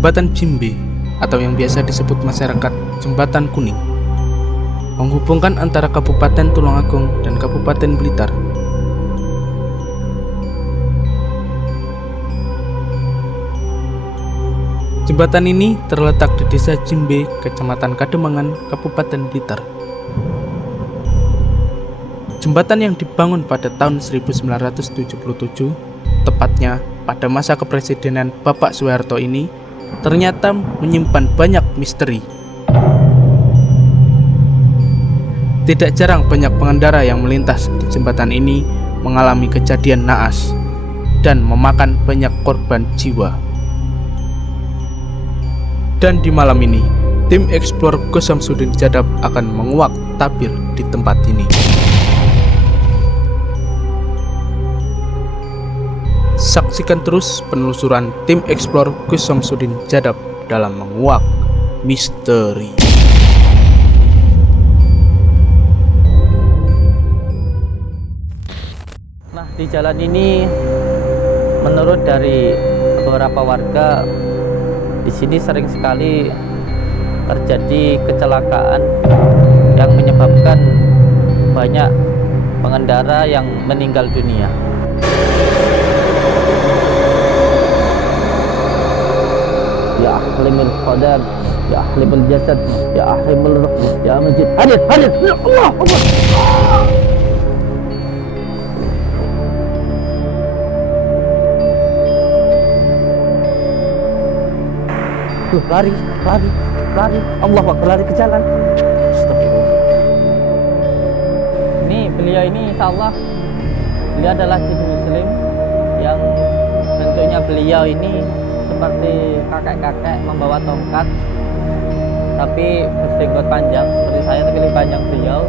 Jembatan Cimbe atau yang biasa disebut masyarakat Jembatan Kuning menghubungkan antara Kabupaten Tulungagung dan Kabupaten Blitar. Jembatan ini terletak di Desa Cimbe, Kecamatan Kademangan, Kabupaten Blitar. Jembatan yang dibangun pada tahun 1977, tepatnya pada masa kepresidenan Bapak Soeharto ini, ternyata menyimpan banyak misteri. Tidak jarang banyak pengendara yang melintas di jembatan ini mengalami kejadian naas dan memakan banyak korban jiwa. Dan di malam ini, tim Explore Gus Samsudin Jadab akan menguak tabir di tempat ini. Saksikan terus penelusuran tim Explore Gus Samsudin Jadab dalam menguak misteri. Nah, di jalan ini menurut dari beberapa warga di sini sering sekali terjadi kecelakaan yang menyebabkan banyak pengendara yang meninggal dunia. Ya ahlimul qadar, ya ahlimul jasad, ya ahlimul ruh, ya majid. Hadir, ya Allah, Allah. Lari, Allah Akbar, lari ke jalan. Astagfirullah. Ini beliau ini insya Allah beliau adalah jin muslim yang bentuknya beliau ini seperti kakek-kakek membawa tongkat tapi berjenggot panjang seperti saya tapi lebih panjang beliau.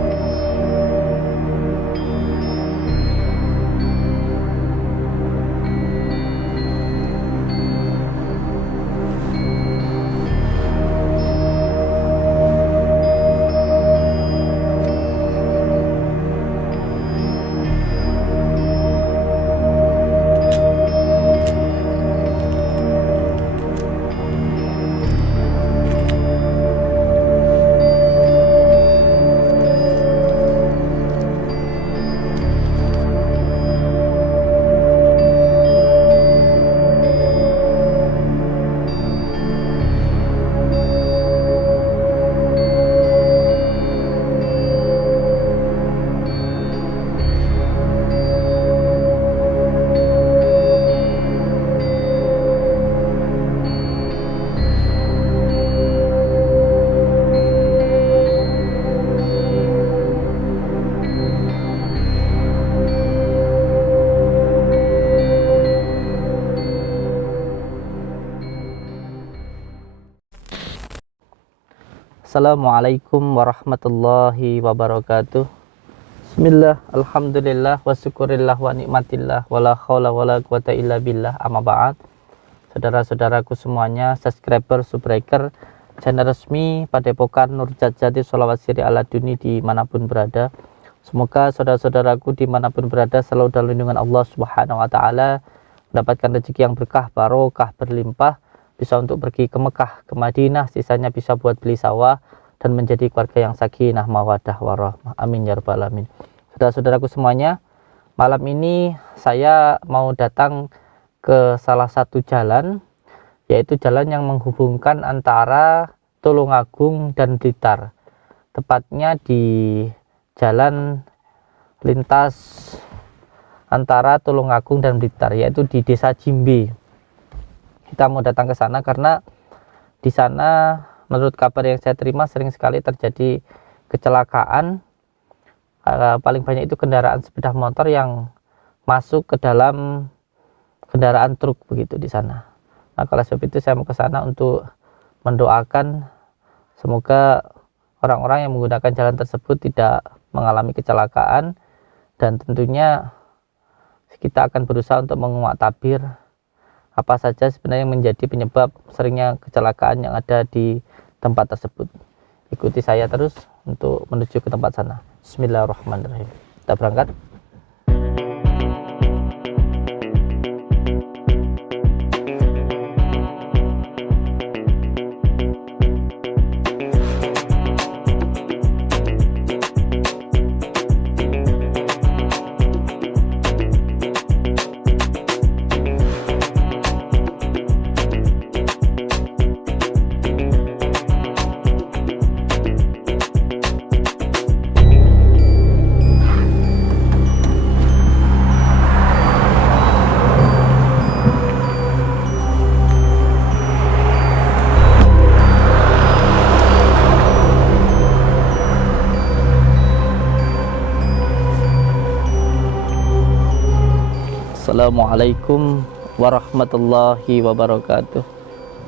Assalamualaikum warahmatullahi wabarakatuh. Bismillah, alhamdulillah, wa syukurillah, wa nikmatillah, wa la khawla wa la quwata illa billah, amma ba'd. Saudara-saudaraku semuanya, subscriber, subbreaker channel resmi Padepokan Nurjat Jati Sholawat Siri ala Duni dimanapun berada. Semoga saudara-saudaraku dimanapun berada selalu dalam lindungan Allah Subhanahu wa Ta'ala, mendapatkan rezeki yang berkah, barokah, berlimpah, bisa untuk pergi ke Mekah, ke Madinah, sisanya bisa buat beli sawah dan menjadi keluarga yang sakinah, mawadah, warahmah. Amin ya rabbal alamin. Saudara-saudaraku semuanya, malam ini saya mau datang ke salah satu jalan, yaitu jalan yang menghubungkan antara Tulungagung dan Blitar. Tepatnya di jalan lintas antara Tulungagung dan Blitar, yaitu di Desa Cimbe. Kita mau datang ke sana karena di sana menurut kabar yang saya terima sering sekali terjadi kecelakaan. Paling banyak itu kendaraan sepeda motor yang masuk ke dalam kendaraan truk begitu di sana. Nah, kalau sebab itu saya mau ke sana untuk mendoakan semoga orang-orang yang menggunakan jalan tersebut tidak mengalami kecelakaan, dan tentunya kita akan berusaha untuk menguak tabir apa saja sebenarnya yang menjadi penyebab seringnya kecelakaan yang ada di tempat tersebut. Ikuti saya terus untuk menuju ke tempat sana. Bismillahirrahmanirrahim. Kita berangkat. Assalamualaikum warahmatullahi wabarakatuh.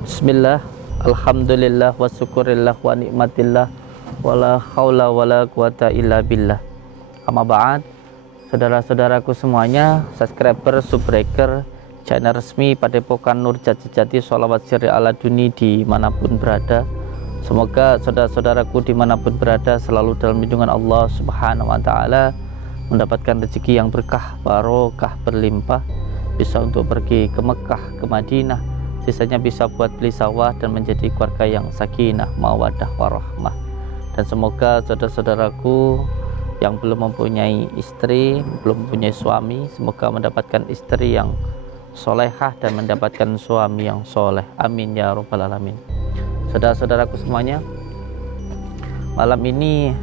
Bismillah, alhamdulillah, wa syukurillah, wa nikmatillah, wala haula wala quwata illa billah. Amma ba'd. Saudara-saudaraku semuanya, subscriber, subbreaker channel resmi Padepokan Nur Jati Sholawat Sirri ala Duni dimanapun berada. Semoga saudara-saudaraku dimanapun berada selalu dalam lindungan Allah Subhanahu wa Ta'ala, mendapatkan rezeki yang berkah, barokah, berlimpah, bisa untuk pergi ke Mekah, ke Madinah, sisanya bisa buat beli sawah dan menjadi keluarga yang sakinah, mawadah, warahmah. Dan semoga saudara-saudaraku yang belum mempunyai istri, belum mempunyai suami, semoga mendapatkan istri yang solehah dan mendapatkan suami yang soleh. Amin ya rabbal alamin. Saudara-saudaraku semuanya, malam ini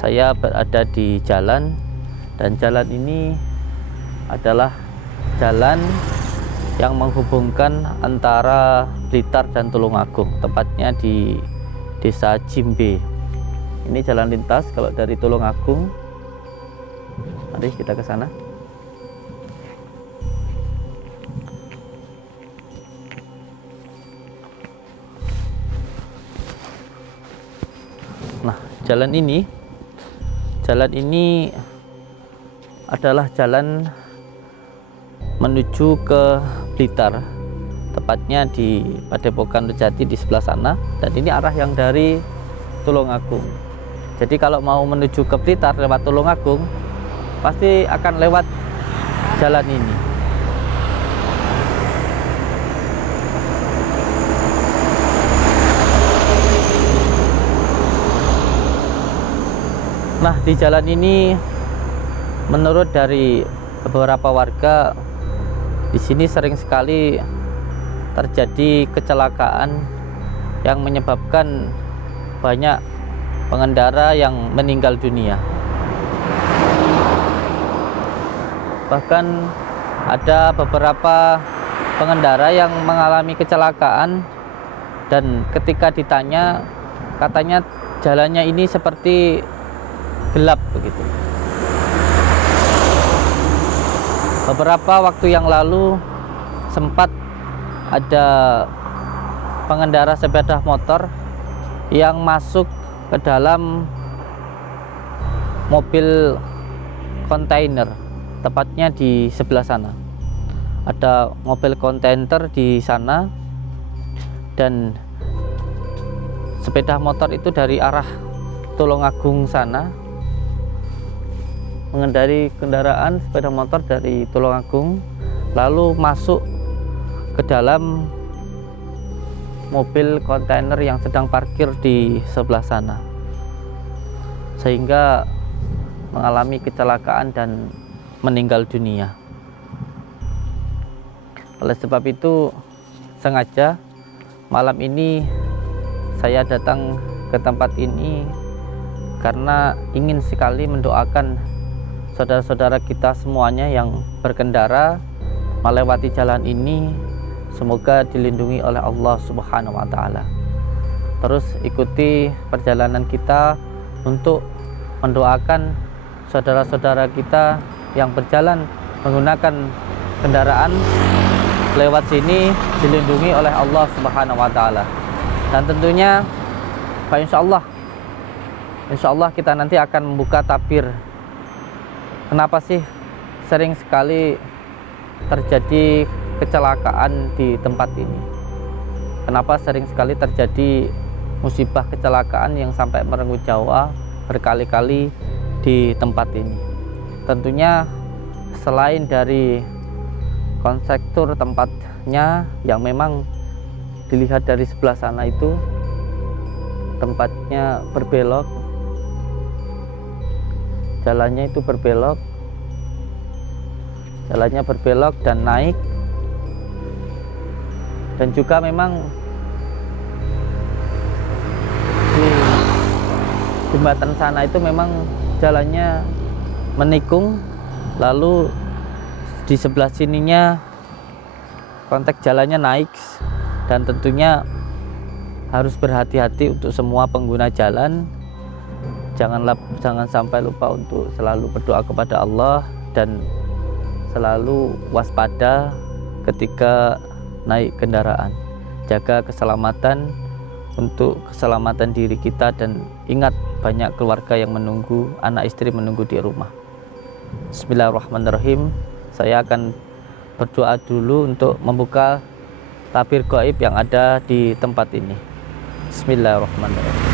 saya berada di jalan, dan jalan ini adalah jalan yang menghubungkan antara Blitar dan Tulungagung, tepatnya di Desa Jimbe. Ini jalan lintas kalau dari Tulungagung. Mari kita ke sana. Nah, jalan ini adalah jalan menuju ke Blitar, tepatnya di Padepokan Nur Jati di sebelah sana, dan ini arah yang dari Tulungagung. Jadi kalau mau menuju ke Blitar lewat Tulungagung, pasti akan lewat jalan ini. Nah, di jalan ini menurut dari beberapa warga di sini sering sekali terjadi kecelakaan yang menyebabkan banyak pengendara yang meninggal dunia. Bahkan ada beberapa pengendara yang mengalami kecelakaan dan ketika ditanya, katanya jalannya ini seperti gelap begitu. Beberapa waktu yang lalu sempat ada pengendara sepeda motor yang masuk ke dalam mobil kontainer, tepatnya di sebelah sana. Ada mobil kontainer di sana dan sepeda motor itu dari arah Tulungagung sana, mengendari kendaraan sepeda motor dari Tulungagung, lalu masuk ke dalam mobil kontainer yang sedang parkir di sebelah sana, sehingga mengalami kecelakaan dan meninggal dunia. Oleh sebab itu, sengaja malam ini saya datang ke tempat ini karena ingin sekali mendoakan saudara-saudara kita semuanya yang berkendara melewati jalan ini, semoga dilindungi oleh Allah Subhanahu wa Ta'ala. Terus ikuti perjalanan kita untuk mendoakan saudara-saudara kita yang berjalan menggunakan kendaraan lewat sini dilindungi oleh Allah Subhanahu wa Ta'ala. Dan tentunya insya Allah kita nanti akan membuka tabir. Kenapa sih sering sekali terjadi kecelakaan di tempat ini? Kenapa sering sekali terjadi musibah kecelakaan yang sampai merenggut nyawa berkali-kali di tempat ini? Tentunya selain dari konstruktur tempatnya yang memang dilihat dari sebelah sana itu tempatnya berbelok, jalannya itu berbelok, dan naik, dan juga memang di jembatan sana itu memang jalannya menikung, lalu di sebelah sininya konteks jalannya naik, dan tentunya harus berhati-hati untuk semua pengguna jalan. Jangan sampai lupa untuk selalu berdoa kepada Allah, dan selalu waspada ketika naik kendaraan. Jaga keselamatan untuk keselamatan diri kita, dan ingat banyak keluarga yang menunggu, anak istri menunggu di rumah. Bismillahirrahmanirrahim. Saya akan berdoa dulu untuk membuka tabir gaib yang ada di tempat ini. Bismillahirrahmanirrahim.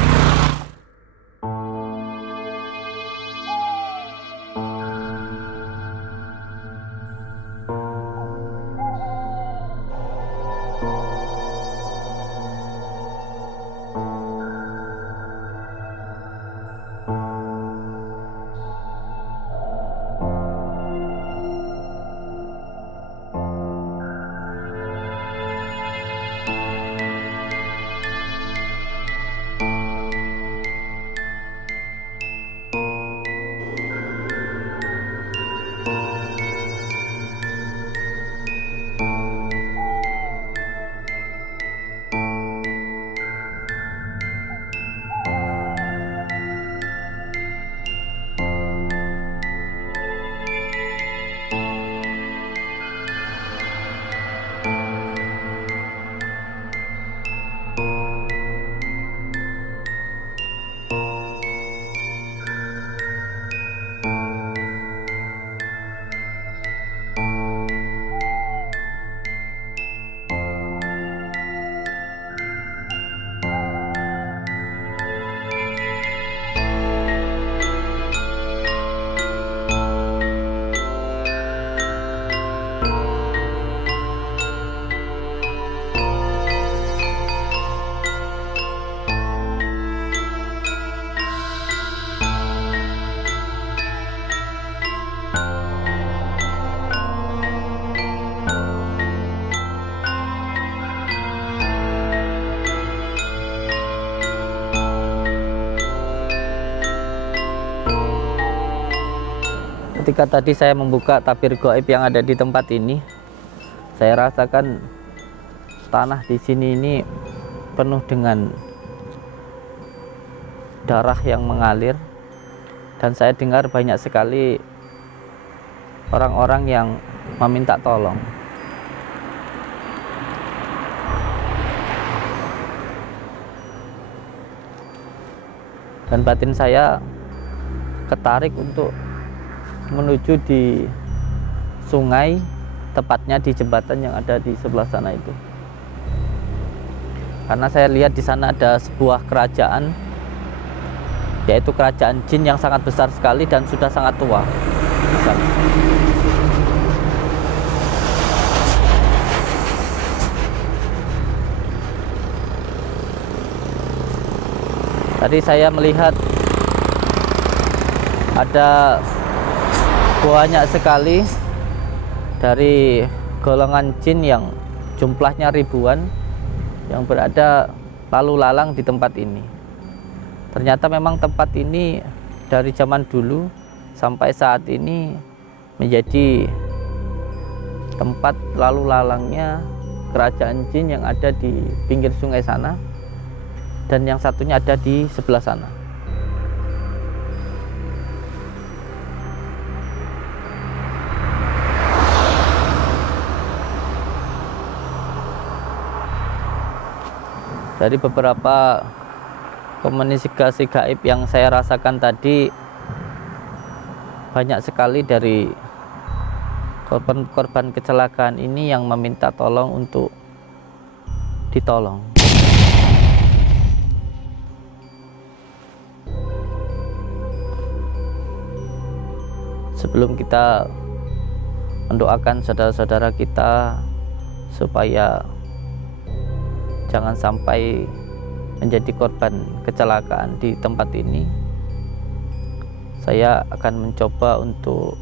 Ketika tadi saya membuka tabir gaib yang ada di tempat ini, saya rasakan tanah di sini ini penuh dengan darah yang mengalir, dan saya dengar banyak sekali orang-orang yang meminta tolong. Dan batin saya ketarik untuk menuju di sungai, tepatnya di jembatan yang ada di sebelah sana itu. Karena saya lihat di sana ada sebuah kerajaan, yaitu kerajaan jin yang sangat besar sekali dan sudah sangat tua. Tadi saya melihat ada banyak sekali dari golongan jin yang jumlahnya ribuan yang berada lalu lalang di tempat ini. Ternyata memang tempat ini dari zaman dulu sampai saat ini menjadi tempat lalu lalangnya kerajaan jin yang ada di pinggir sungai sana, dan yang satunya ada di sebelah sana. Dari beberapa komunikasi gaib yang saya rasakan tadi, banyak sekali dari korban-korban kecelakaan ini yang meminta tolong untuk ditolong. Sebelum kita mendoakan saudara-saudara kita supaya jangan sampai menjadi korban kecelakaan di tempat ini, saya akan mencoba untuk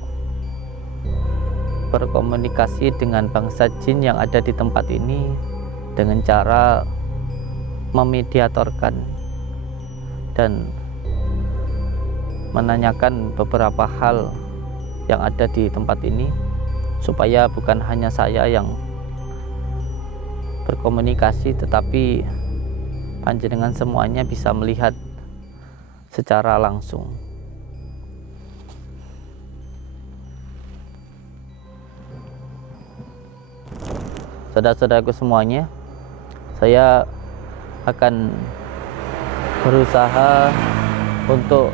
berkomunikasi dengan bangsa jin yang ada di tempat ini dengan cara memediatorkan dan menanyakan beberapa hal yang ada di tempat ini, supaya bukan hanya saya yang berkomunikasi, tetapi panjenengan semuanya bisa melihat secara langsung. saudara-saudaraku semuanya, saya akan berusaha untuk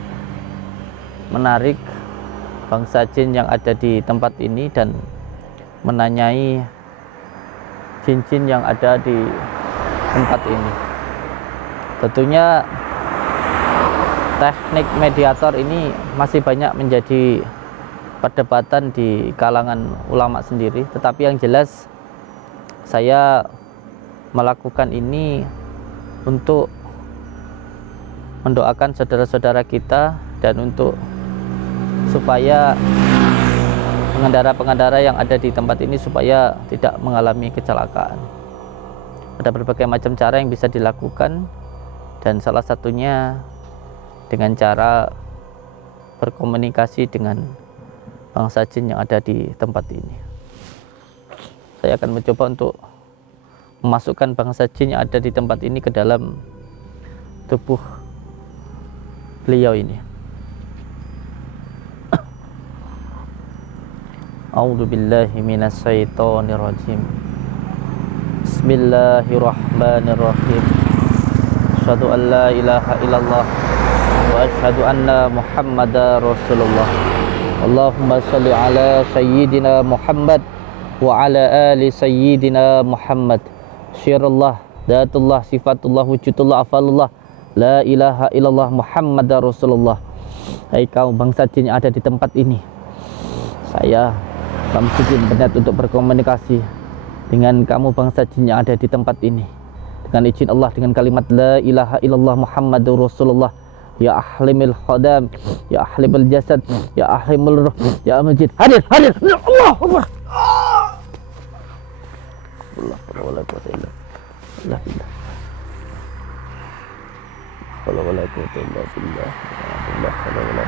menarik bangsa jin yang ada di tempat ini dan menanyai jin-jin yang ada di tempat ini. Tentunya teknik mediator ini masih banyak menjadi perdebatan di kalangan ulama sendiri, tetapi yang jelas saya melakukan ini untuk mendoakan saudara-saudara kita dan untuk supaya pengendara-pengendara yang ada di tempat ini supaya tidak mengalami kecelakaan. Ada berbagai macam cara yang bisa dilakukan, dan salah satunya dengan cara berkomunikasi dengan bangsa jin yang ada di tempat ini. Saya akan mencoba untuk memasukkan bangsa jin yang ada di tempat ini ke dalam tubuh beliau ini. A'udzu billahi minas syaitonir rajim. Bismillahirrahmanirrahim. Asyhadu an la ilaha illallah wa asyhadu anna Muhammadar Rasulullah. Allahumma shalli ala sayyidina Muhammad wa ala ali sayyidina Muhammad. Syirullah, datullah, sifatullah, wujudullah, afalullah, la ilaha illallah Muhammadar Rasulullah. Hai kaum bangsa jin yang ada di tempat ini, saya bangsa jin berniat untuk berkomunikasi dengan kamu bangsa jin yang ada di tempat ini dengan izin Allah, dengan kalimat la ilaha illallah Muhammadur Rasulullah. Ya ahlimil khadam, ya ahlimil jasad, ya ahlimul ruh, ya majid. Hadir, hadir. Allah Akbar. Allah wala quwwata illa billah. Wala wala quwwata illa billah. Wala wala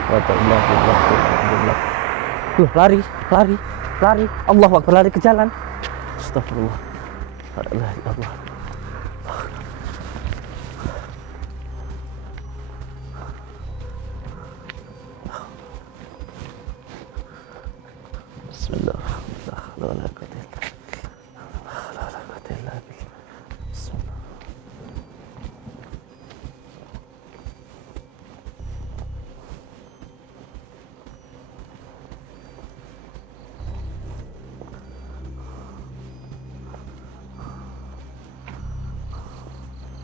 quwwata illa billah. Lari, lari, lari. Allah Akbar, lari ke jalan. Astagfirullah. La ilaha illallah.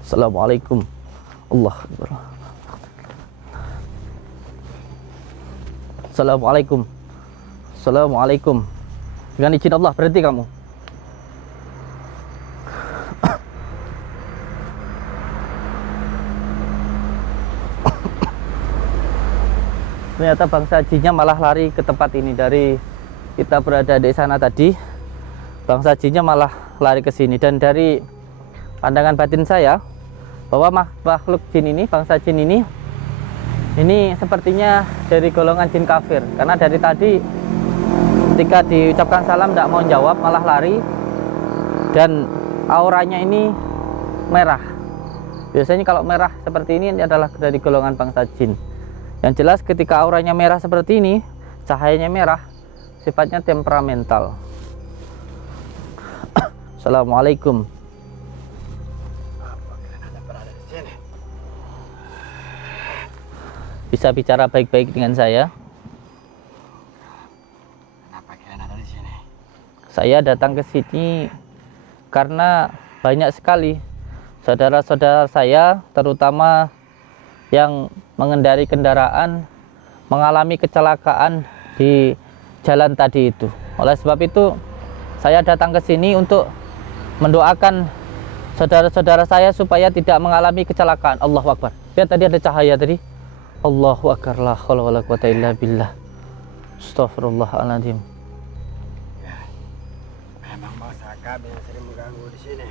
Assalamualaikum. Allah Akbar. Assalamualaikum. Assalamualaikum. Dengan izin Allah, berhenti kamu. Ternyata bangsa jinnya malah lari ke tempat ini. Dari kita berada di sana tadi, bangsa jinnya malah lari ke sini. Dan dari pandangan batin saya, bahwa makhluk jin ini, bangsa jin ini sepertinya dari golongan jin kafir. Karena dari tadi ketika diucapkan salam tidak mau jawab, malah lari. Dan auranya ini merah. Biasanya kalau merah seperti ini adalah dari golongan bangsa jin. Yang jelas ketika auranya merah seperti ini, cahayanya merah, sifatnya temperamental. Assalamualaikum. Bisa bicara baik-baik dengan saya? Kenapa kalian ada di sini? Saya datang ke sini karena banyak sekali saudara-saudara saya, terutama yang mengendari kendaraan, mengalami kecelakaan di jalan tadi itu. Oleh sebab itu, saya datang ke sini untuk mendoakan saudara-saudara saya supaya tidak mengalami kecelakaan. Allahu Akbar. Lihat tadi ada cahaya tadi. Allahu Akbar, la haula wala quwwata illa billah. Astaghfirullahaladzim. Ya, memang bangsa kami yang sering mengganggu di sini.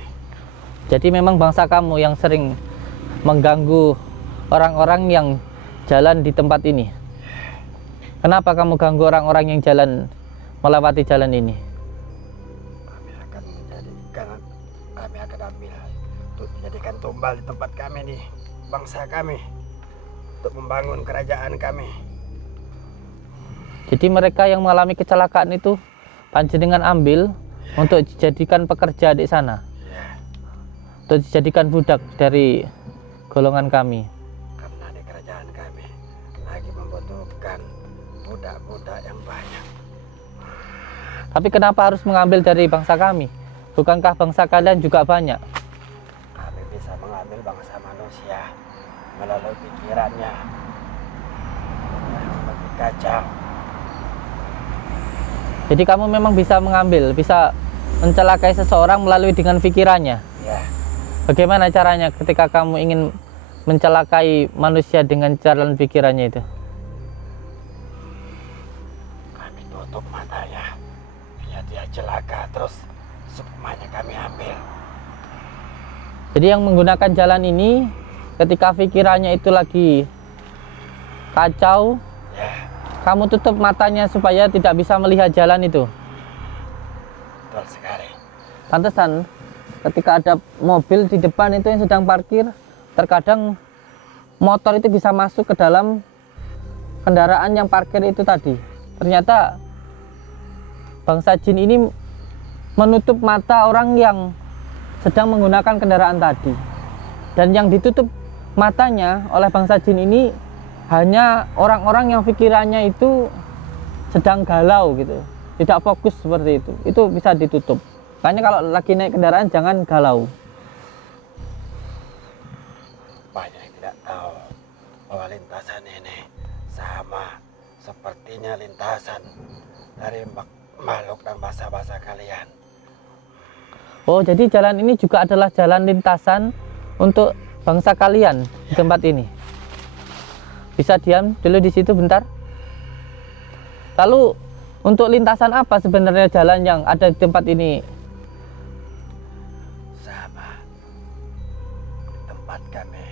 Jadi memang bangsa kamu yang sering mengganggu orang-orang yang jalan di tempat ini. Kenapa kamu ganggu orang-orang yang jalan melewati jalan ini? Kami akan ambil untuk dijadikan tumbal di tempat kami nih, bangsa kami, untuk membangun kerajaan kami. Jadi mereka yang mengalami kecelakaan itu panjenengan ambil untuk dijadikan pekerja di sana, Ya, untuk dijadikan budak dari golongan kami. karena di kerajaan kami lagi membutuhkan budak-budak yang banyak. Tapi kenapa harus mengambil dari bangsa kami? Bukankah bangsa kalian juga banyak? Kami bisa mengambil bangsa manusia melalui pikirannya yang lebih kacau. Jadi kamu memang bisa mengambil, bisa mencelakai seseorang melalui dengan pikirannya. Ya, Bagaimana caranya ketika kamu ingin mencelakai manusia dengan jalan pikirannya itu? kami tutup matanya biar dia celaka, terus sukmanya kami ambil. Jadi yang menggunakan jalan ini ketika pikirannya itu lagi kacau, Ya, kamu tutup matanya supaya tidak bisa melihat jalan itu. betul sekali. Pantesan ketika ada mobil di depan itu yang sedang parkir, terkadang motor itu bisa masuk ke dalam kendaraan yang parkir itu tadi. Ternyata bangsa jin ini menutup mata orang yang sedang menggunakan kendaraan tadi. Dan yang ditutup matanya oleh bangsa jin ini hanya orang-orang yang pikirannya itu sedang galau gitu, tidak fokus seperti itu bisa ditutup. Makanya kalau lagi naik kendaraan jangan galau. Banyak yang tidak tahu bahwa lintasan ini sama sepertinya lintasan dari makhluk dan bangsa-bangsa kalian. Oh, jadi jalan ini juga adalah jalan lintasan untuk bangsa kalian di tempat ini. Bisa diam dulu di situ bentar. Lalu untuk lintasan apa sebenarnya jalan yang ada di tempat ini? Sama tempat kami,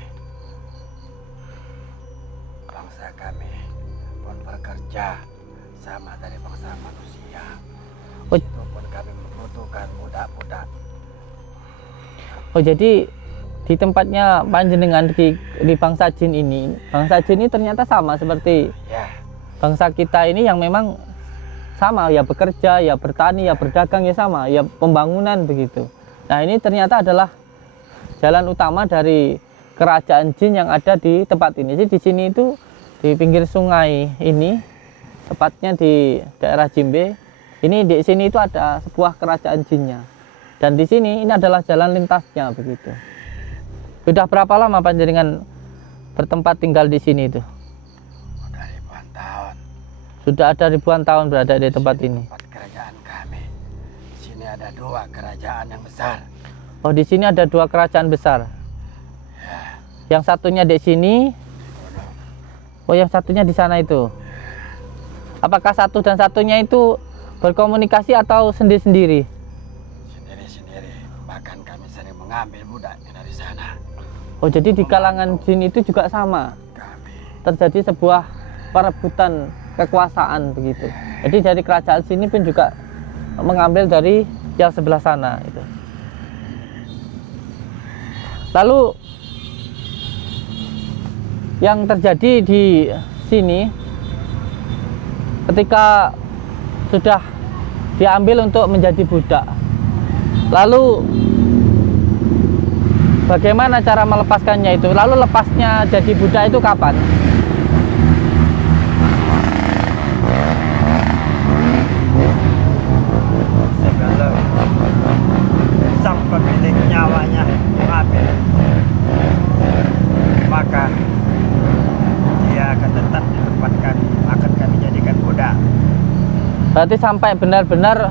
bangsa kami pun bekerja sama dari bangsa manusia. Oh. Itu pun kami membutuhkan budak-budak. Oh, jadi di tempatnya panjenengan di bangsa jin ini ternyata sama seperti Ya, bangsa kita ini yang memang sama, ya bekerja, ya bertani, ya berdagang, ya sama, ya pembangunan begitu. Nah, ini ternyata adalah jalan utama dari kerajaan jin yang ada di tempat ini. Jadi di sini itu di pinggir sungai ini, tepatnya di daerah Jimbe. Ini di sini itu ada sebuah kerajaan jinnya. Dan di sini ini adalah jalan lintasnya begitu. Sudah berapa lama panjenengan bertempat tinggal di sini itu? udah ribuan tahun. Sudah ada ribuan tahun berada di tempat ini. Tempat kerajaan kami. Di sini ada 2 kerajaan yang besar. Oh, di sini ada 2 kerajaan besar. Ya, Yang satunya di sini, oh yang satunya di sana itu. Apakah satu dan satunya itu berkomunikasi atau sendiri-sendiri? sendiri-sendiri. Bahkan kami sering mengambil budaknya dari sana. Oh, jadi di kalangan jin itu juga sama. Kami Terjadi sebuah perebutan kekuasaan begitu. Jadi dari kerajaan sini pun juga mengambil dari yang sebelah sana itu. Lalu yang terjadi di sini ketika sudah diambil untuk menjadi budak, lalu bagaimana cara melepaskannya itu? Lalu lepasnya jadi budak itu kapan? sebelum sang pemilik nyawanya mengambil, maka dia akan tetap ditempatkan, akan kami jadikan budak. Berarti sampai benar-benar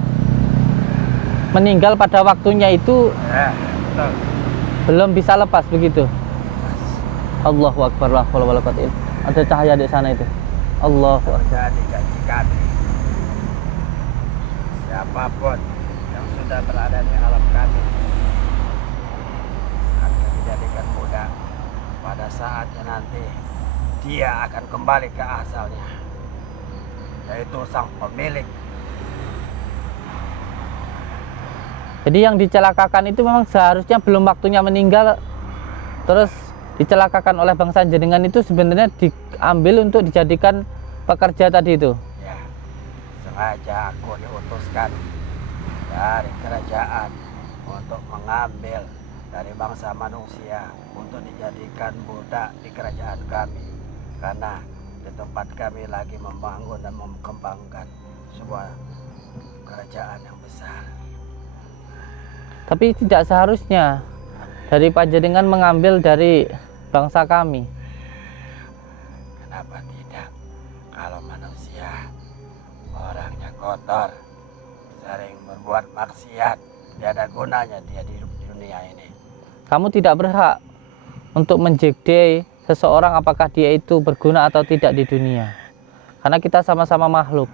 meninggal pada waktunya itu Ya, betul. belum bisa lepas begitu. Allahu Akbar, la haula wala quwwata illa billah. Ada cahaya di sana itu. Allahu Akbar. Menjadi janji kami. Siapapun yang sudah berada di alam kami akan dijadikan budak. Pada saatnya nanti dia akan kembali ke asalnya, yaitu sang pemilik. Jadi yang dicelakakan itu memang seharusnya belum waktunya meninggal, terus dicelakakan oleh bangsa jenengan itu sebenarnya diambil untuk dijadikan pekerja tadi itu. Ya, sengaja aku diutuskan dari kerajaan untuk mengambil dari bangsa manusia untuk dijadikan budak di kerajaan kami, karena di tempat kami lagi membangun dan mengembangkan sebuah kerajaan yang besar. Tapi tidak seharusnya dari panjenengan mengambil dari bangsa kami. Kenapa tidak? Kalau manusia orangnya kotor, sering berbuat maksiat, tiada gunanya dia di dunia ini. Kamu tidak berhak untuk menjegde seseorang apakah dia itu berguna atau tidak di dunia. Karena kita sama-sama makhluk.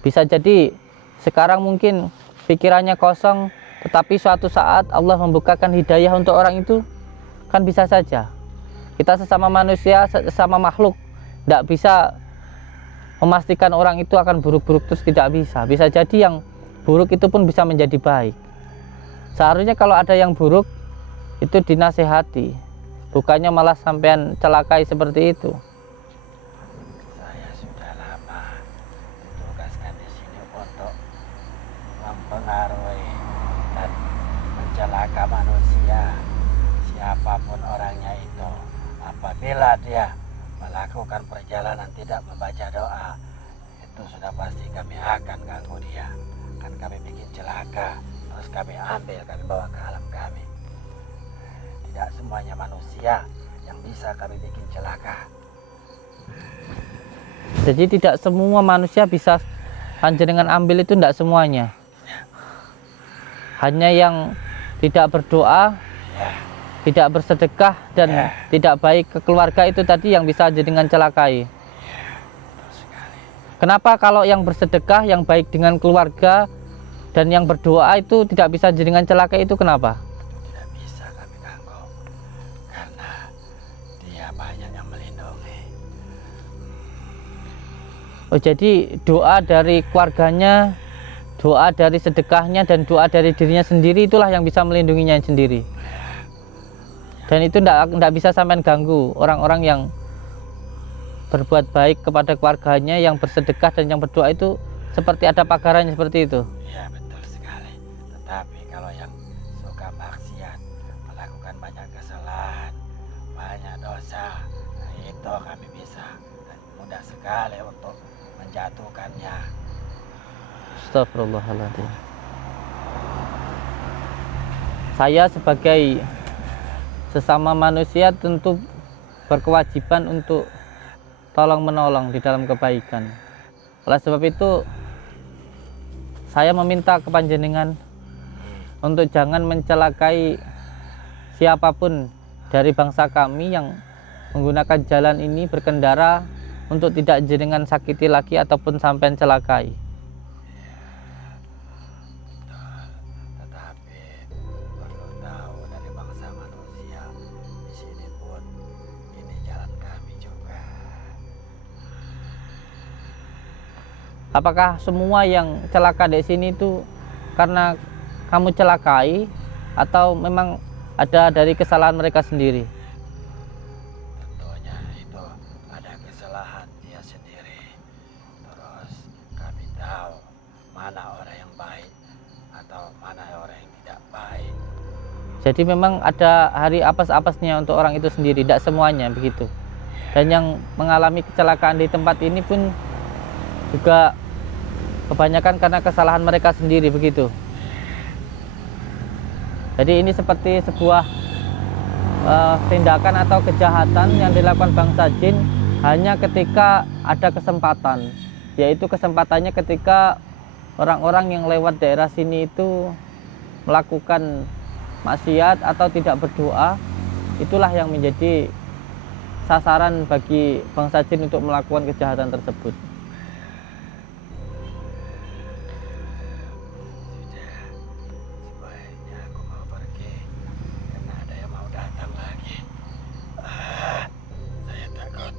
Bisa jadi sekarang mungkin pikirannya kosong, tetapi suatu saat Allah membukakan hidayah untuk orang itu, kan bisa saja. Kita sesama manusia, sesama makhluk, tidak bisa memastikan orang itu akan buruk-buruk terus, tidak bisa. Bisa jadi yang buruk itu pun bisa menjadi baik. Seharusnya kalau ada yang buruk itu dinasehati, bukannya malah sampean celakai seperti itu. Saya sudah lama ditugaskan di sini untuk mempengaruhi dan mencelaka manusia, siapapun orangnya itu. Apabila dia melakukan perjalanan tidak membaca doa, itu sudah pasti kami akan ganggu dia. Akan kami bikin celaka, terus kami ambil, kami bawa ke alam kami. Tidak semuanya manusia yang bisa kami bikin celaka. Jadi tidak semua manusia bisa panjenengan ambil, itu tidak semuanya. Hanya yang tidak berdoa, tidak bersedekah, dan tidak baik ke keluarga itu tadi yang bisa jenengan celakai. Kenapa kalau yang bersedekah, yang baik dengan keluarga, dan yang berdoa itu tidak bisa jenengan celakai, itu kenapa? Tidak bisa kami ganggu, karena dia banyak yang melindungi. Oh, jadi doa dari keluarganya, doa dari sedekahnya, dan doa dari dirinya sendiri itulah yang bisa melindunginya sendiri. Dan itu tidak bisa sampean ganggu orang-orang yang berbuat baik kepada keluarganya, yang bersedekah dan yang berdoa itu seperti ada pagarannya seperti itu. Ya betul sekali. Tetapi kalau yang suka maksiat, melakukan banyak kesalahan, banyak dosa, nah itu kami bisa dan mudah sekali untuk menjatuhkannya. Astagfirullahaladzim. Saya sebagai sesama manusia tentu berkewajiban untuk tolong menolong di dalam kebaikan. Oleh sebab itu saya meminta ke panjenengan untuk jangan mencelakai siapapun dari bangsa kami yang menggunakan jalan ini berkendara, untuk tidak jenengan sakiti lagi ataupun sampai celakai. Tetapi perlu tahu dari bangsa manusia, di sini pun ini jalan kami juga. Apakah semua yang celaka di sini itu karena kamu celakai, atau memang ada dari kesalahan mereka sendiri? Tentunya itu ada kesalahan dia sendiri. Terus kami tahu mana orang yang baik atau mana orang yang tidak baik. Jadi memang ada hari apes-apesnya untuk orang itu sendiri, tidak semuanya begitu. Dan yang mengalami kecelakaan di tempat ini pun juga kebanyakan karena kesalahan mereka sendiri begitu. Jadi ini seperti sebuah tindakan atau kejahatan yang dilakukan bangsa jin hanya ketika ada kesempatan, yaitu kesempatannya ketika orang-orang yang lewat daerah sini itu melakukan maksiat atau tidak berdoa, itulah yang menjadi sasaran bagi bangsa jin untuk melakukan kejahatan tersebut. Sebaiknya aku mau pergi karena ada yang mau datang lagi. Saya takut.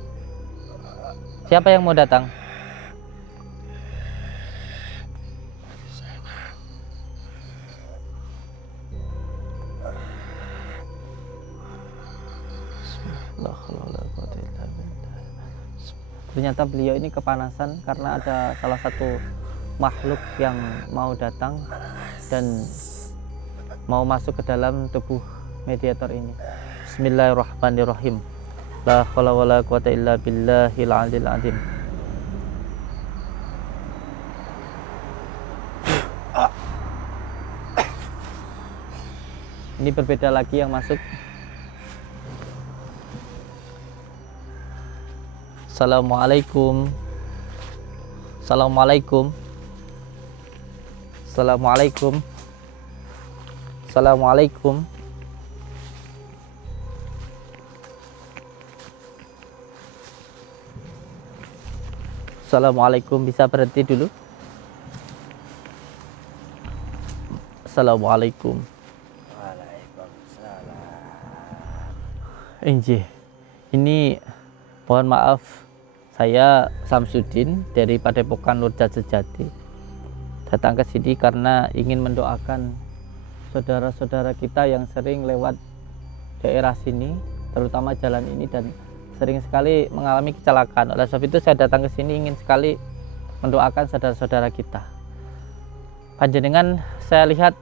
Siapa yang mau datang? Ternyata beliau ini kepanasan karena ada salah satu makhluk yang mau datang dan mau masuk ke dalam tubuh mediator ini. Bismillahirrahmanirrahim. La haula wala quwata illa billahil aliyil azim. Ini berbeda lagi yang masuk. Assalamualaikum. Assalamualaikum. Assalamualaikum. Assalamualaikum. Assalamualaikum, bisa berhenti dulu? Assalamualaikum. Waalaikumsalam. Injih. Ini mohon maaf, saya Samsudin dari Padepokan Nurjat Sejati datang ke sini karena ingin mendoakan saudara-saudara kita yang sering lewat daerah sini, terutama jalan ini, dan sering sekali mengalami kecelakaan. Oleh sebab itu saya datang ke sini ingin sekali mendoakan saudara-saudara kita. Panjenengan saya lihat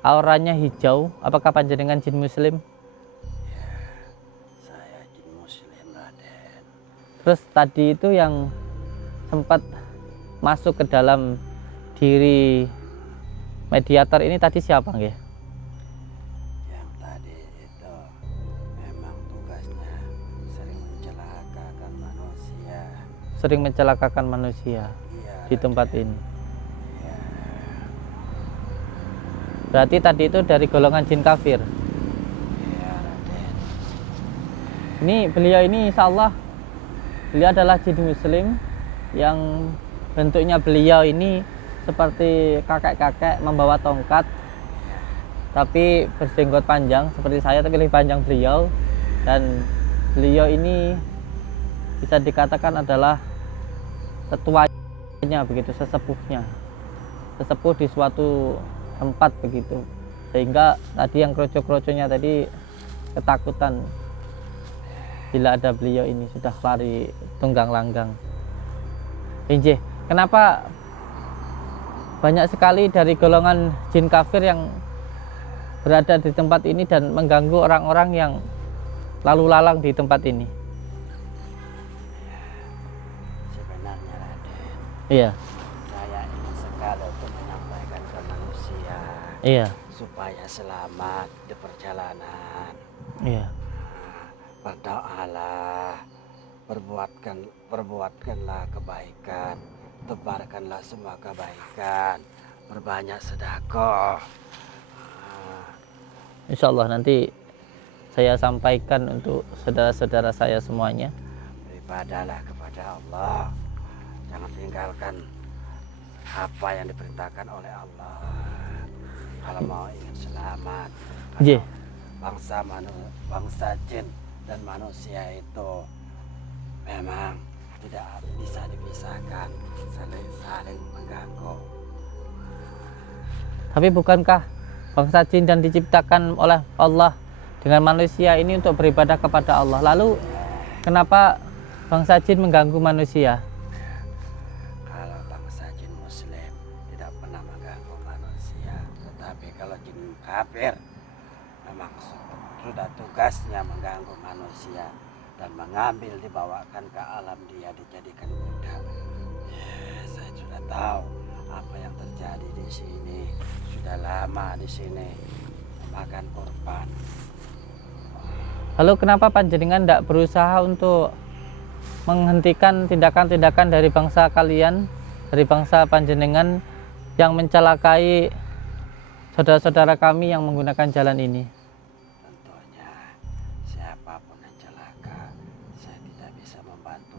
auranya hijau. Apakah panjenengan jin muslim? Saya jin muslim, Raden. Terus tadi itu yang sempat masuk ke dalam diri mediator ini tadi siapa nggih? Yang tadi itu memang tugasnya sering mencelakakan manusia. Sering mencelakakan manusia Iya, di tempat Raden. ini. Iya, Berarti tadi itu dari golongan jin kafir. iya, Raden. Ini beliau ini insya Allah beliau adalah jin muslim yang bentuknya beliau ini seperti kakek-kakek membawa tongkat, tapi berjenggot panjang seperti saya, tapi lebih panjang beliau. Dan beliau ini bisa dikatakan adalah tetuanya begitu, sesepuhnya, sesepuh di suatu tempat begitu, sehingga tadi yang kroco-kroconya tadi ketakutan bila ada beliau ini, sudah lari tunggang langgang. Injih, kenapa banyak sekali dari golongan jin kafir yang berada di tempat ini dan mengganggu orang-orang yang lalu lalang di tempat ini? Sebenarnya, Raden, Iya, saya ingin sekali untuk menyampaikan ke manusia iya, supaya selamat di perjalanan. iya. Berdoalah, perbuatkanlah kebaikan, tebarkanlah semua kebaikan, berbanyak sedekah. Insya Allah nanti saya sampaikan untuk saudara-saudara saya semuanya. Beribadahlah kepada Allah, jangan tinggalkan apa yang diperintahkan oleh Allah. Kalau mau ingin selamat, Nggih. bangsa jin dan manusia itu memang tidak bisa dipisahkan, saling mengganggu. Tapi bukankah bangsa jin dan diciptakan oleh Allah dengan manusia ini untuk beribadah kepada Allah? Lalu kenapa bangsa jin mengganggu manusia? Kalau bangsa jin muslim tidak pernah mengganggu manusia, tetapi kalau jin kafir memang sudah tugasnya mengganggu manusia dan mengambil, dibawakan ke alam dia, dijadikan budak. Saya sudah tahu apa yang terjadi di sini, sudah lama di sini memakan korban. Lalu kenapa panjenengan tidak berusaha untuk menghentikan tindakan-tindakan dari bangsa kalian, dari bangsa panjenengan yang mencelakai saudara-saudara kami yang menggunakan jalan ini? Tentunya siapapun yang celaka, saya tidak bisa membantu.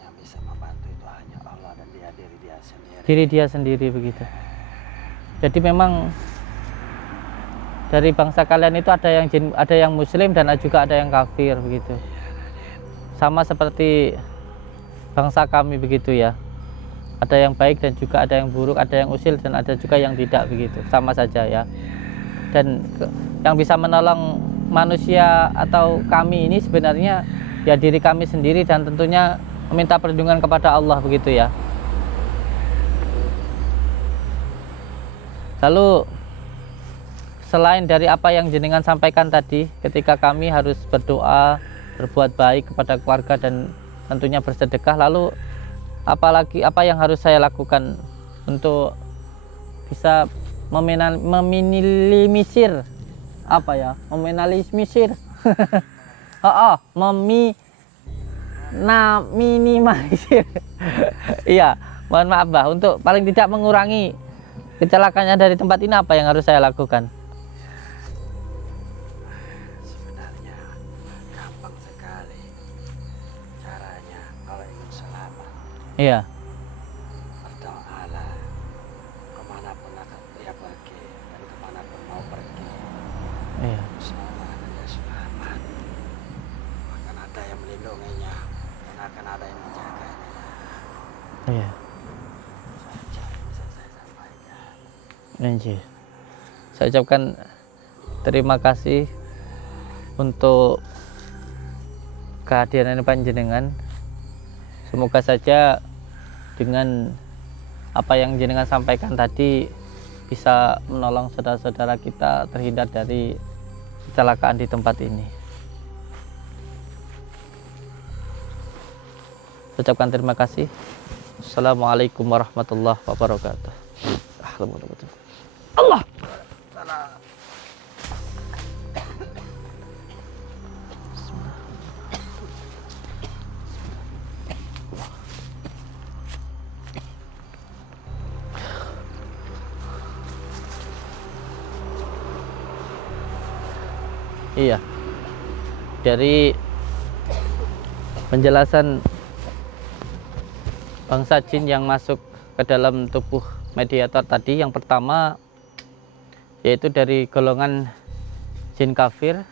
Yang bisa membantu itu hanya Allah dan diri dia sendiri. Diri dia sendiri begitu. Jadi memang dari bangsa kalian itu ada yang jin, ada yang muslim dan juga ada yang kafir begitu. Sama seperti bangsa kami begitu ya. Ada yang baik dan juga ada yang buruk, ada yang usil dan ada juga yang tidak begitu. Sama saja ya. Dan yang bisa menolong manusia atau kami ini sebenarnya ya diri kami sendiri dan tentunya meminta perlindungan kepada Allah begitu ya. Lalu selain dari apa yang jenengan sampaikan tadi, ketika kami harus berdoa, berbuat baik kepada keluarga dan tentunya bersedekah, lalu apalagi apa yang harus saya lakukan untuk bisa meminimalisir apa ya? Meminimalisir. Minimalisir. Iya, mohon maaf Mbah, untuk paling tidak mengurangi kecelakaannya dari tempat ini, apa yang harus saya lakukan? Sebenarnya gampang sekali caranya kalau ingin selamat. Iya. Berdoalah kemanapun dia pergi dan kemanapun mau pergi. Iya. Selama dia selamat, akan ada yang melindunginya dan akan ada yang menjaganya. Iya. Saja yang bisa saya sampaikan. Anjir. Saya ucapkan terima kasih untuk kehadiran panjenengan. Semoga saja dengan apa yang jenengan sampaikan tadi bisa menolong saudara-saudara kita terhindar dari kecelakaan di tempat ini. Ucapkan terima kasih. Assalamualaikum warahmatullahi wabarakatuh. Allah. Iya. Dari penjelasan bangsa jin yang masuk ke dalam tubuh mediator tadi, yang pertama yaitu dari golongan jin kafir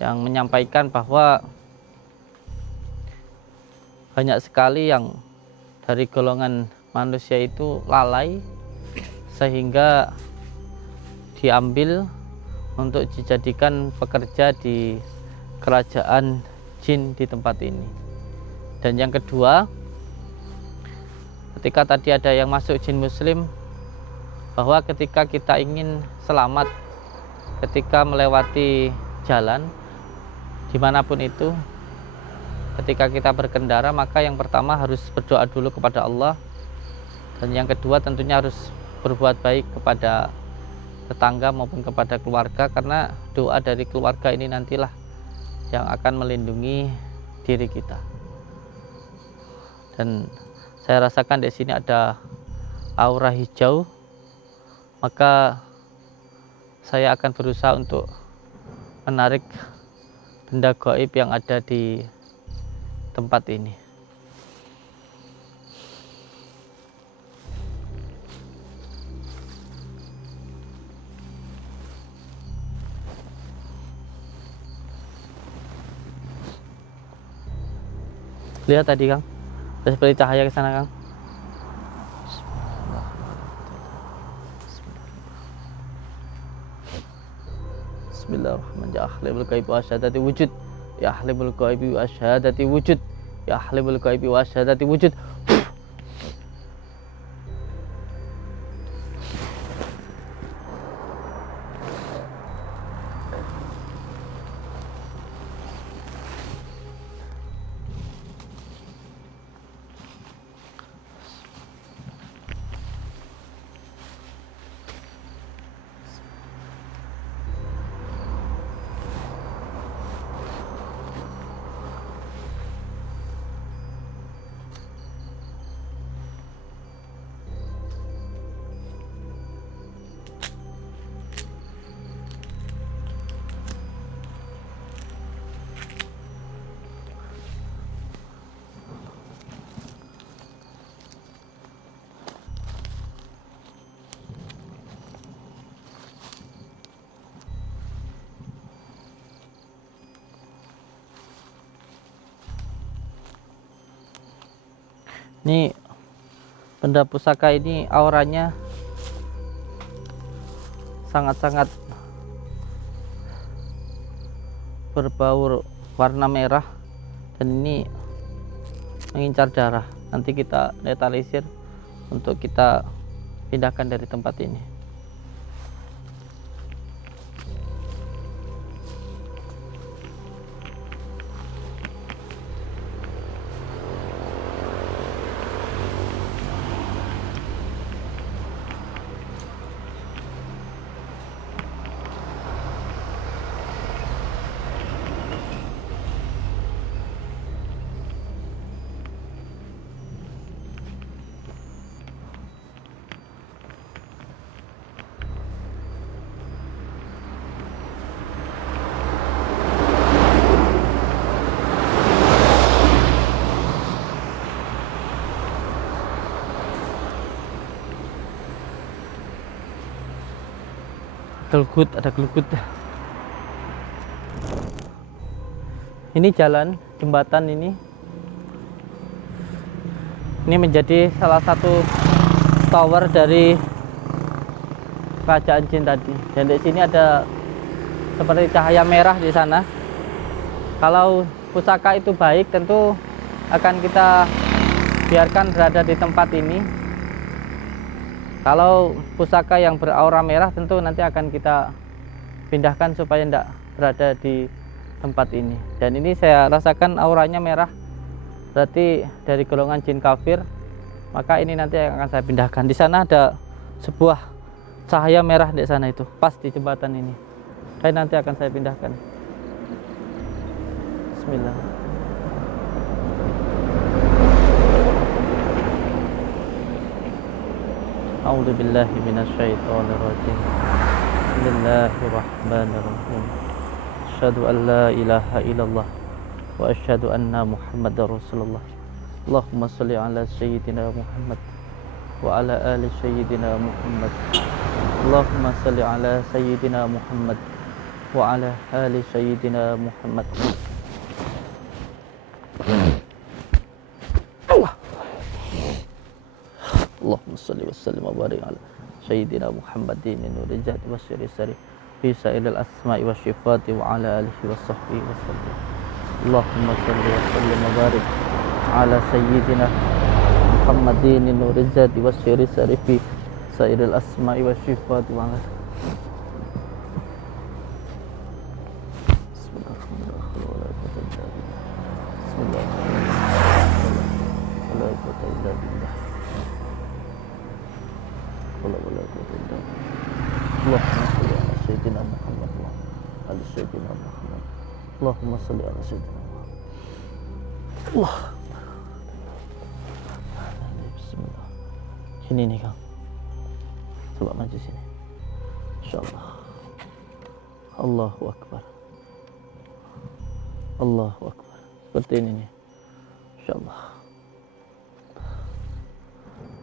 yang menyampaikan bahwa banyak sekali yang dari golongan manusia itu lalai sehingga diambil untuk dijadikan pekerja di kerajaan jin di tempat ini. Dan yang kedua, ketika tadi ada yang masuk jin muslim, bahwa ketika kita ingin selamat ketika melewati jalan dimanapun itu, ketika kita berkendara, maka yang pertama harus berdoa dulu kepada Allah, dan yang kedua tentunya harus berbuat baik kepada tetangga maupun kepada keluarga, karena doa dari keluarga ini nantilah yang akan melindungi diri kita. Dan saya rasakan di sini ada aura hijau, maka saya akan berusaha untuk menarik benda gaib yang ada di tempat ini. Lihat tadi Kang, ada seperti cahaya ke sana Kang. Bismillahirrahmanirrahim. Ya ahlul ghaib wa syahadati wujud. Ya ahlul ghaib wa syahadati wujud. Ya ahlul ghaib wa syahadati wujud. Ini benda pusaka ini auranya sangat-sangat berbau warna merah, dan ini mengincar darah. Nanti kita netralisir untuk kita pindahkan dari tempat ini. ada gelgut. Ini jalan jembatan ini menjadi salah satu tower dari Kerajaan Jin tadi. Dan di sini ada seperti cahaya merah di sana. Kalau pusaka itu baik, tentu akan kita biarkan berada di tempat ini. Kalau pusaka yang beraura merah, tentu nanti akan kita pindahkan supaya tidak berada di tempat ini. Dan ini saya rasakan auranya merah, berarti dari golongan jin kafir. Maka ini nanti yang akan saya pindahkan. Di sana ada sebuah cahaya merah di sana, itu pas di jembatan ini. Dan nanti akan saya pindahkan. Bismillah. A'udzu billahi minasyaitonir rajim. Bismillahirrahmanirrahim. Asyhadu an la ilaha illallah wa asyhadu anna Muhammadar Rasulullah. Allahumma shalli ala sayyidina Muhammad wa ala ali sayyidina Muhammad. Allahumma shalli ala sayyidina Muhammad wa ala ali sayyidina Muhammad. Allahumma shalli wa sallim wa barik ala sayyidina Muhammadin nuril jati wa sirri sari fi sa'ilil asma'i wa syifati wa ala alihi wa sahbihi wa sallam. Allahumma shalli wa sallim wa barik ala sayyidina Muhammadin nuril jati wa sirri sari fi sa'ilil asma'i wa syifati wa ala. Allahumma sholli ala sayyidina Muhammad. Allah. Bismillah. Sini nih Kang. Coba maju sini. Insyaallah. Allahu akbar. Allahu akbar. Seperti ini nih. Insyaallah.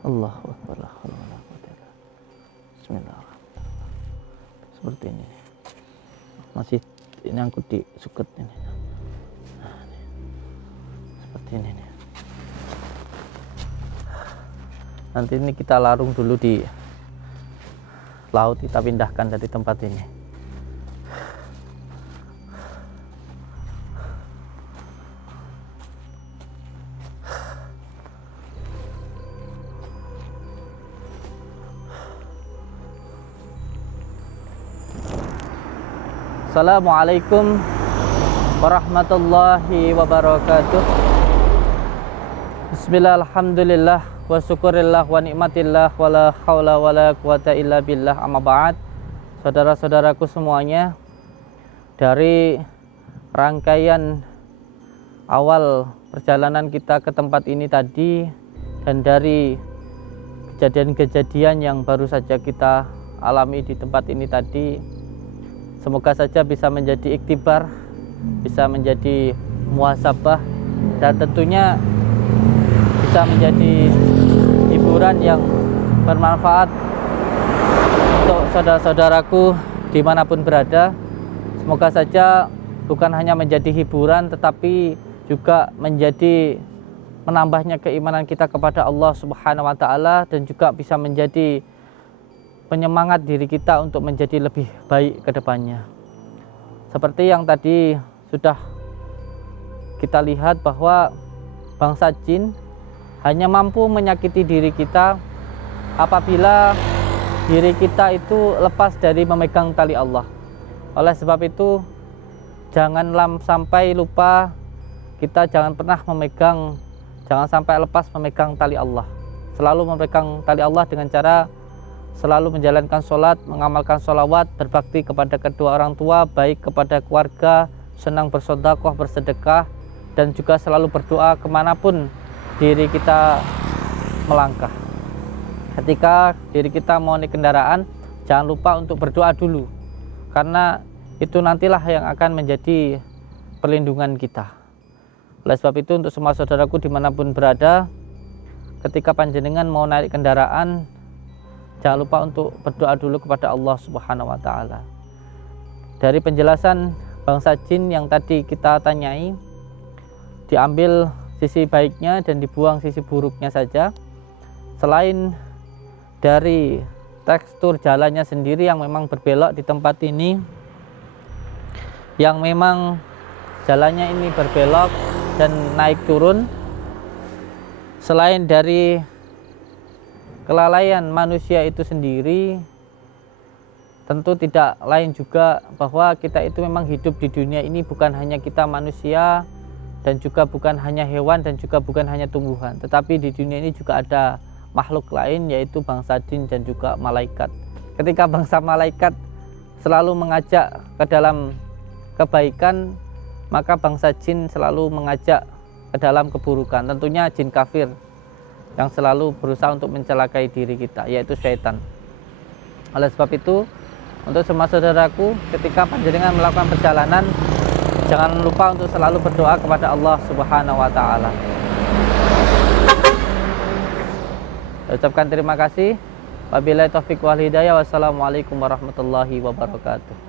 Allahu akbar. La haula wala quwwata illa billah. Bismillahirrahmanirrahim. Seperti ini nih. Masih ini angkut di suket ini. Nah, ini. Seperti ini nih. Nanti ini kita larung dulu di laut, kita pindahkan dari tempat ini. Assalamualaikum warahmatullahi wabarakatuh. Bismillah, alhamdulillah, wa syukurillah, wa nikmatillah, wa la hawla wa la quwata illa billah, amma ba'd. Saudara-saudaraku semuanya, dari rangkaian awal perjalanan kita ke tempat ini tadi, dan dari kejadian-kejadian yang baru saja kita alami di tempat ini tadi, semoga saja bisa menjadi iktibar, bisa menjadi muhasabah, dan tentunya bisa menjadi hiburan yang bermanfaat untuk saudara-saudaraku dimanapun berada. Semoga saja bukan hanya menjadi hiburan, tetapi juga menjadi menambahnya keimanan kita kepada Allah Subhanahu wa Ta'ala, dan juga bisa menjadi penyemangat diri kita untuk menjadi lebih baik ke depannya. Seperti yang tadi sudah kita lihat bahwa bangsa jin hanya mampu menyakiti diri kita apabila diri kita itu lepas dari memegang tali Allah. Oleh sebab itu, jangan sampai lupa, kita jangan pernah jangan sampai lepas memegang tali Allah. Selalu memegang tali Allah dengan cara selalu menjalankan sholat, mengamalkan sholawat, berbakti kepada kedua orang tua, baik kepada keluarga, senang bersedekah, dan juga selalu berdoa kemanapun diri kita melangkah. Ketika diri kita mau naik kendaraan, jangan lupa untuk berdoa dulu, karena itu nantilah yang akan menjadi perlindungan kita. Oleh sebab itu, untuk semua saudaraku dimanapun berada, ketika panjenengan mau naik kendaraan, jangan lupa untuk berdoa dulu kepada Allah Subhanahu wa taala. Dari penjelasan bangsa jin yang tadi kita tanyai, diambil sisi baiknya dan dibuang sisi buruknya saja. Selain dari tekstur jalannya sendiri yang memang berbelok di tempat ini, yang memang jalannya ini berbelok dan naik turun, selain dari kelalaian manusia itu sendiri, tentu tidak lain juga bahwa kita itu memang hidup di dunia ini bukan hanya kita manusia, dan juga bukan hanya hewan, dan juga bukan hanya tumbuhan, tetapi di dunia ini juga ada makhluk lain, yaitu bangsa jin dan juga malaikat. Ketika bangsa malaikat selalu mengajak ke dalam kebaikan, maka bangsa jin selalu mengajak ke dalam keburukan. Tentunya jin kafir yang selalu berusaha untuk mencelakai diri kita, yaitu syaitan. Oleh sebab itu, untuk semua saudaraku, ketika panjenengan melakukan perjalanan, jangan lupa untuk selalu berdoa kepada Allah Subhanahu wa taala. Saya ucapkan terima kasih. Wabillahi taufiq wal hidayah. Wassalamualaikum warahmatullahi wabarakatuh.